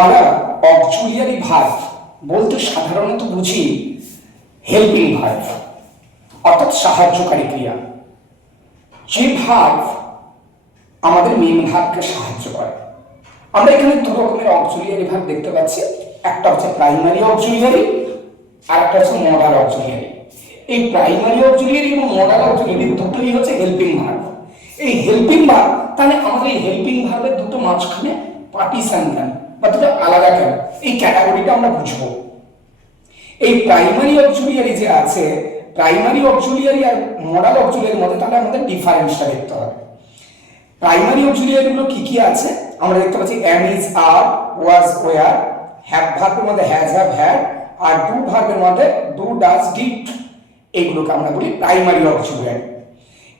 আমরা auxiliary verb বলতে সাধারণত বুঝি হেল্পিং ভার্ব, অর্থাৎ সাহায্যকারী ক্রিয়া। যে ভার্ব আমাদের মেইন ভার্বকে সাহায্য করে। আমরা এখানে দু রকমের অক্সিলিয়ারি ভার্ব দেখতে পাচ্ছি, একটা হচ্ছে প্রাইমারি অক্সিলিয়ারি আর একটা হচ্ছে মডাল অক্সিলিয়ারি। এই প্রাইমারি অক্সিলিয়ারি এবং মডাল অক্সিলিয়ারি দুটোই হচ্ছে হেল্পিং ভার্ব। এই হেল্পিং ভার্ব, তাহলে আমাদের এই হেল্পিং ভার্বের দুটো মাঝখানে পার্টিশন কেন বা দুটো আলাদা কেন, এই ক্যাটাগরিটা আমরা বুঝবো। এই প্রাইমারি অক্সিলিয়ারি যে আছে, প্রাইমারি অক্সিলিয়ারি আর মডাল অক্সিলিয়ারির মধ্যে তাহলে আমাদের ডিফারেন্সটা দেখতে হবে। প্রাইমারি অক্সিলিয়ারি গুলো কি কি আছে আমরা দেখতে পাচ্ছি, am is are was were, have ভার্বের মধ্যে has have had, R do ভার্বের মধ্যে do does did, এইগুলোকে আমরা বলি প্রাইমারি অক্সিলিয়ারি।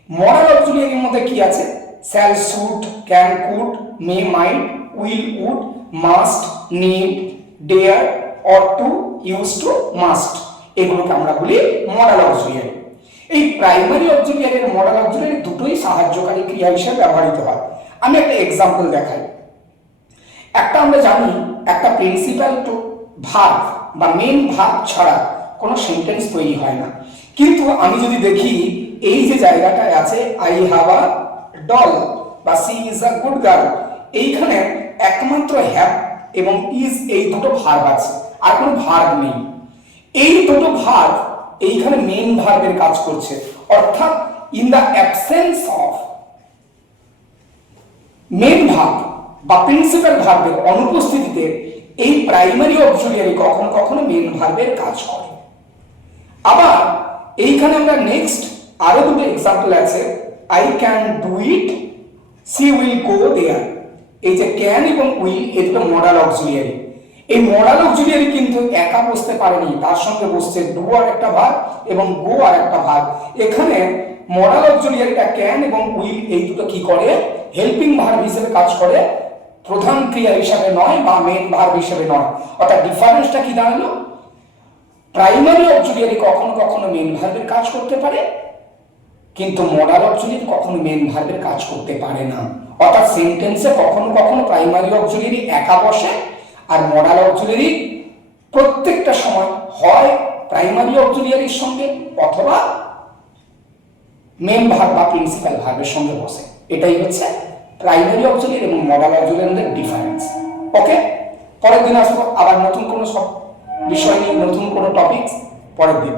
মডাল অক্সিলিয়ারির মধ্যে কি আছে, shall, should, can, could, may, might, will, would, must, need, dare, ought to, used to, must, এগুলোকে আমরা বলি মডাল অক্সিলিয়ারি। এই প্রাইমারি অক্সিলিয়ারি আর মডাল অক্সিলিয়ারি দুটোই সাহায্যকারী ক্রিয়া হিসেবে ব্যবহৃত হয়। আমি একটা এক্সাম্পল দেখাই। একটা আমরা জানি একটা প্রিন্সিপাল টু ভার্ব বা মেইন ভার্ব ছাড়া কোনো সেন্টেন্স তৈরি হয় না। কিন্তু আমি যদি দেখি এই যে জায়গাটায় আছে আই হ্যাভ আ ডল বা she is a good girl, এইখানে একমাত্র হ্যাভ এবং ইজ এই দুটো ভার্ব আছে, আর কোনো ভার্ব নেই। এই দুটো ভার্ব এইখানে মেইন ভার্বের কাজ করছে, অর্থাৎ in the absence of main verb বা প্রিন্সিপাল ভার্বের অনুপস্থিতিতে এই প্রাইমারি অক্সিলিয়ারি কখনো কখনো মেইন ভার্বের কাজ করে। আবার এইখানে আমরা নেক্সট আরো দুটো এক্সাম্পল আছে, I can do it, she will go there. এই যে ক্যান এবং উইল, এই দুটো মডাল অক্সিলিয়ারি। এই মডাল অক্সিলিয়ারি কিন্তু একা বসতে পারেনি, তার সঙ্গে বসছে ডু আর একটা ভার্ব এবং গো আর একটা ভার্ব। এখানে মডাল অক্সিলিয়ারিটা ক্যান এবং উইল এই দুটো কি করে, হেল্পিং ভার্ব হিসেবে কাজ করে, প্রধান ক্রিয়া হিসেবে নয় বা মেইন ভার্ব হিসেবে নয়। অর্থাৎ ডিফারেন্সটা কি দাঁড়ালো, প্রাইমারি অক্সিলিয়ারি কখনো কখনো মেইন ভার্বের কাজ করতে পারে, কিন্তু মডাল অক্সিলিয়ারি কখনো মেইন ভার্বের কাজ করতে পারে না। অর্থাৎ সেন্টেন্সে কখনো কখনো প্রাইমারি অক্সিলিয়ারি একা বসে, আর মডাল অক্সিলিয়ারি প্রত্যেকটা সময় হয় প্রাইমারি অক্সিলিয়ারির সঙ্গে অথবা মেইন ভার্ব বা প্রিন্সিপাল ভার্বের সঙ্গে বসে। এটাই হচ্ছে প্রাইমারি অক্সিলিয়ারি এবং মডাল অক্সিলিয়ারির ডিফারেন্স। ওকে, পরের দিন আসবো আবার নতুন কোনো সব বিষয় নিয়ে, নতুন কোনো টপিক পরের দিন।